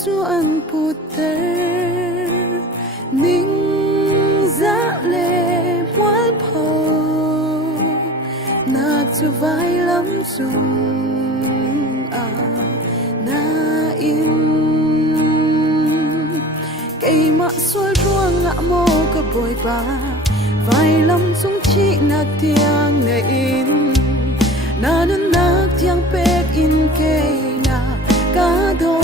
suan puter ning za le mual po nak chu vai lam chung a na in cây mạ xuôi ruộng ngã mô cơ bồi ba vai lam chung chi nak tiang ne in na nun nak tiang pek in cây na ca do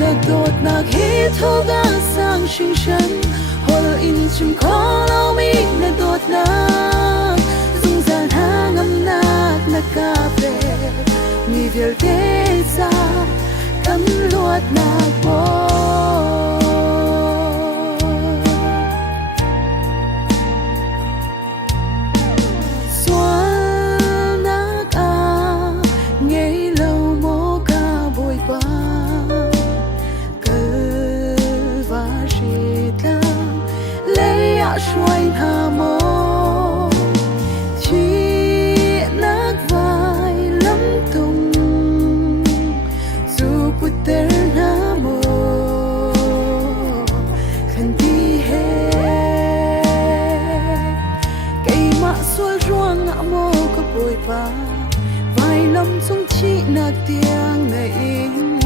na dot nak hi thô ga sang sinh sân hol in chim khó lau mi na dot nak dung gian hang âm nak na ca về mi vil te sa cắm luat nak bo xuôi hà mô chỉ nát vai lắm tung dù bút tên hà mô khăn đi hết cây mạ xuôi ruộng ngã mô có bồi ba vai lắm tung chỉ nát tiếng này in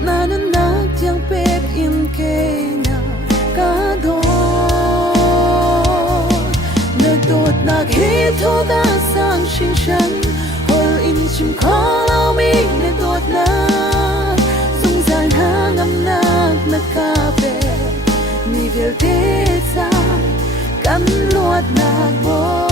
na nun nát tiếng bếp in cây na cá đô dot nak hi thô ga sang sinh sân hol in chim khó lau mi ne dot nak dung gian hang âm nak na ca về mi vil te sa cắm luat nak bo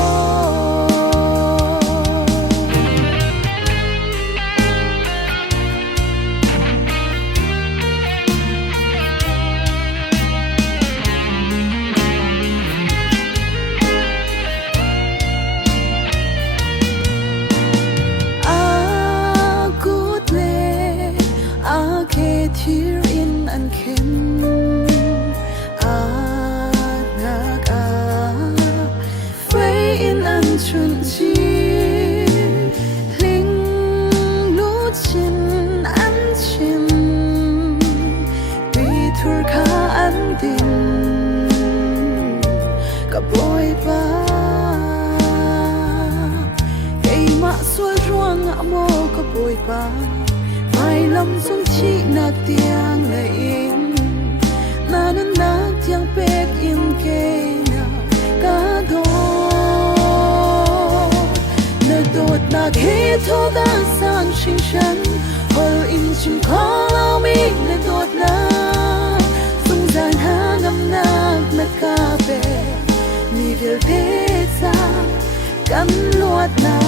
thir in an khem a nak a phai in an chun chi ling lu chin an chin tùy thur kha an din ka boy ba cây mạ xuôi ruộng ngã mô ka boy ba vai lam chung chi nak tiang na in na nun nak tiang pek in cây na ca do na dot nak hi thô ga sang sinh sân hol in chim khó lau mi na dot nak dung gian hang âm nak na ca về mi vil te sa cắm luat na